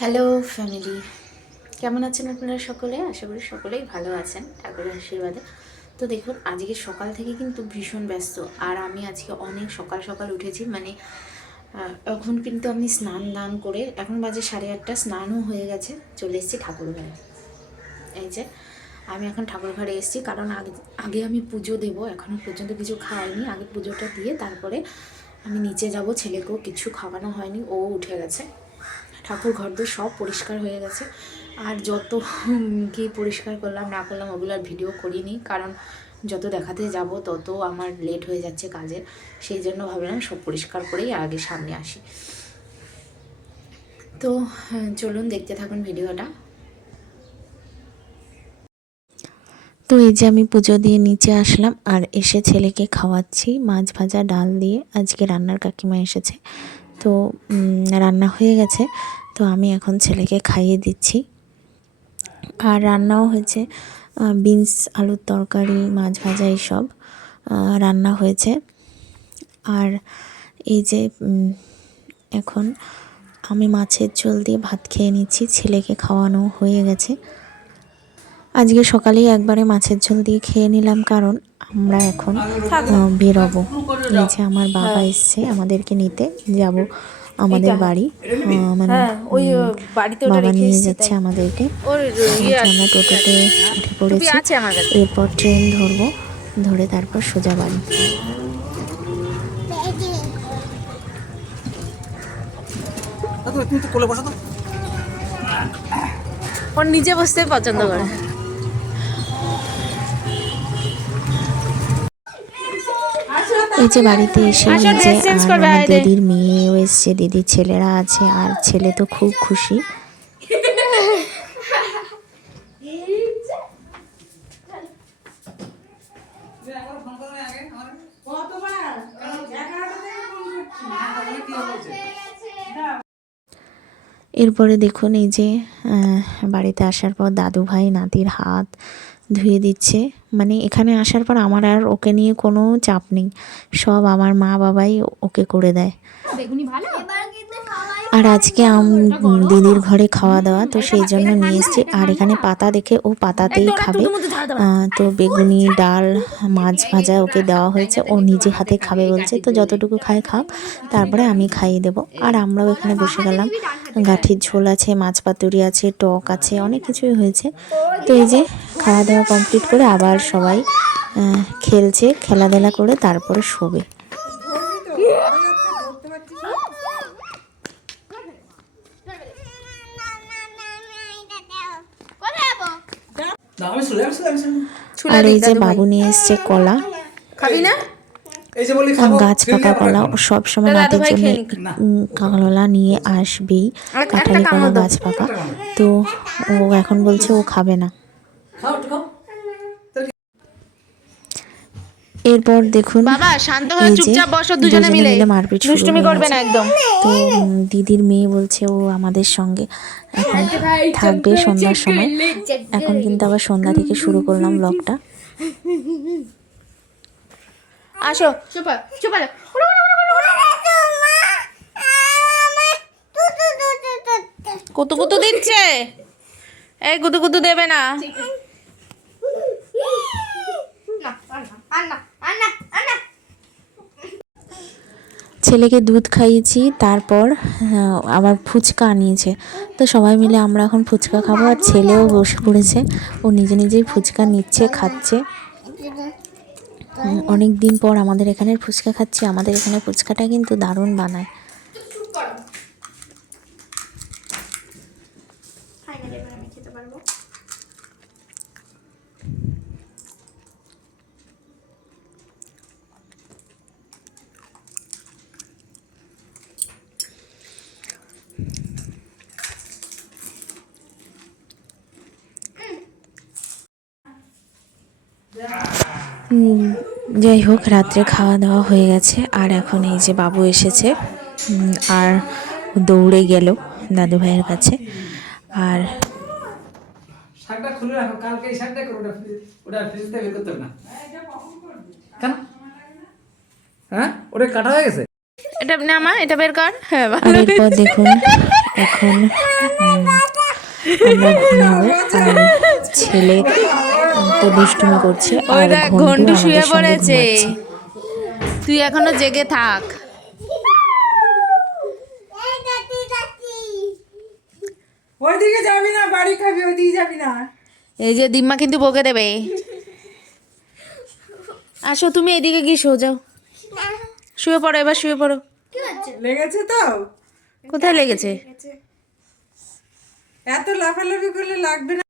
Hello family কেমন আছেন আপনারা সকলে? আশা করি সকলেই ভালো আছেন, ঠাকুরের আশীর্বাদে। তো দেখুন, আজকে সকাল থেকে কিন্তু ভীষণ ব্যস্ত। আর আমি আজকে অনেক সকাল সকাল উঠেছি মানে এখন কিন্তু আমি স্নান দান করে এখন বাজে সাড়ে আটটা, স্নানও হয়ে গেছে, চলে এসেছি ঠাকুর ঘরে। এই যে, আমি এখন ঠাকুর ঘরে এসেছি, কারণ আগে আগে আমি পুজো দেবো, এখনও পর্যন্ত কিছু খাইনি। আগে পুজোটা দিয়ে তারপরে আমি নিচে যাব, ছেলেকেও কিছু খাওয়ানো হয়নি, ও উঠে গেছে। ঠাকুর ঘর তো সব পরিষ্কার হয়ে গেছে। আর যত কি পরিষ্কার করলাম না করলাম ওগুলো আর ভিডিও করিনি। কারণ যত দেখাতে যাব তত আমার লেট হয়ে যাচ্ছে কাজের। সেই জন্য ভাবলাম সব পরিষ্কার করেই আগে সামনে আসি। তো হ্যাঁ, চলুন দেখতে থাকুন ভিডিওটা তো এই যে আমি পুজো দিয়ে নিচে আসলাম আর এসে ছেলেকে খাওয়াচ্ছি মাছ ভাজা ডাল দিয়ে। আজকে রান্নার কাকিমা এসেছে। তো রান্না হয়ে গেছে। তো আমি এখন ছেলেকে খাইয়ে দিচ্ছি। আর রান্নাও হয়েছে বিনস, আলুর তরকারি, মাছ ভাজা এইসব রান্না হয়েছে। আর এই যে এখন আমি মাছের ঝোল দিয়ে ভাত খেয়ে নিচ্ছি, ছেলেকে খাওয়ানো হয়ে গেছে। আজকে সকালেই একবারে মাছের ঝোল দিয়ে খেয়ে নিলাম, কারণ আমরা এখন বেরোবো। এই যে আমার বাবা এসছে আমাদেরকে নিতে যাব আমাদের বাড়ি। মানে হ্যাঁ ওই বাড়িতে বাবা নিয়ে যাচ্ছে আমাদেরকে। ইয়ে আমরা টোটোতে উঠে পড়েছি। আছে আমার কাছে। এরপর ট্রেন ধরবো ধরে তারপর সোজা বাড়ি। তুমি তো কোলে বসো তো। ওর নিজে বসতে পছন্দ করে। এই যে বাড়িতে এসে যে। দিদির মেয়েও এসছে দিদির ছেলেরা আছে আর ছেলে তো খুব খুশি এরপরে দেখুন এই যে বাড়িতে আসার পর দাদু ভাই নাতির হাত ধুয়ে দিচ্ছে। মানে এখানে আসার পর আমার আর ওকে নিয়ে কোনো চাপ নেই। সব আমার মা বাবাই ওকে করে দেয়। আর আজকে আম দিদির ঘরে খাওয়া দাওয়া তো সেই জন্য নিয়ে এসেছি আর এখানে পাতা দেখে ও পাতাতেই খাবে তো বেগুনি ডাল মাছ ভাজা ওকে দেওয়া হয়েছে ও নিজে হাতে খাবে বলছে তো যতটুকু খায় খাক তারপরে আমি খাইয়ে দেবো আর আমরাও এখানে বসে গেলাম গাঠির ঝোল আছে মাছ পাতুরি আছে টক আছে অনেক কিছুই হয়েছে তো এই যে খাওয়া দাওয়া কমপ্লিট করে আবার সবাই খেলছে খেলাধুলা করে তারপরে শোবে না আমি শুলে আমি শুলে আমি শুলে আর এই যে বাবু নিয়ে এসছে কলা। খাবি না? এই যে বলি খাব। গাছ পাকা কলা ও সব সময় দাদু নাতির জন্য কলা নিয়ে আসবেই। কাঁঠালি কলা গাছ পাকা। তো ও এখন বলছে ও খাবে না। এরপর দেখুন বাবা শান্ত হয়ে চুপচাপ বসো দুজনে মিলে। মারপিট দুষ্টুমি করবে না একদম। তো দিদির মেয়ে বলছে ও আমাদের সঙ্গে এখন থাকবে সন্ধ্যার সময়। এখন কিন্তু আবার সন্ধ্যা থেকে শুরু করলাম ব্লগটা আসো। চুপা চুপা কুতু কুতু দিচ্ছে। এই কুতু কুতু দেবে না। ছেলেকে দুধ খাইয়েছি, তারপর আবার ফুচকা আনিয়েছে। তো সবাই মিলে আমরা এখন ফুচকা খাব আর ছেলেও বসে পড়েছে। ও নিজে নিজেই ফুচকা নিচ্ছে, খাচ্ছে। অনেক দিন পর আমাদের এখানে ফুচকা খাচ্ছি, আমাদের এখানে ফুচকাটা কিন্তু দারুণ বানায়। যাই হোক রাত্রে খাওয়া দাওয়া হয়ে গেছে। আর এখন এই যে বাবু এসেছে আর দৌড়ে গেল দাদু ভাইয়ের কাছে। আর শাকটা খুলে রাখো কালকে এই শাকটা করো ওটা ফ্রিজ ওটা বের করতে হবে না। কেন? হ্যাঁ? ওটা কাটা হয়ে গেছে? এটা না মা এটা বের কর। হ্যাঁ এরপর দেখুন এখন আমরা ঘুমাবো আর ছেলে দুষ্টুমি করছে আর ঘন্টু শুয়ে পড়েছে। তুই এখনও জেগে থাক। ওইদিকে যাবি না বাড়ি খাবি ওইদিকে যাবি না। এই যে দিম্মা কিন্তু বকে দেবে। আসো তুমি এদিকে গিয়ে শো যাও। শুয়ে পড়ো এবার শুয়ে পড়ো। লেগেছে তো? কোথায় লেগেছে? এত লাফালাফি করলে লাগবে না।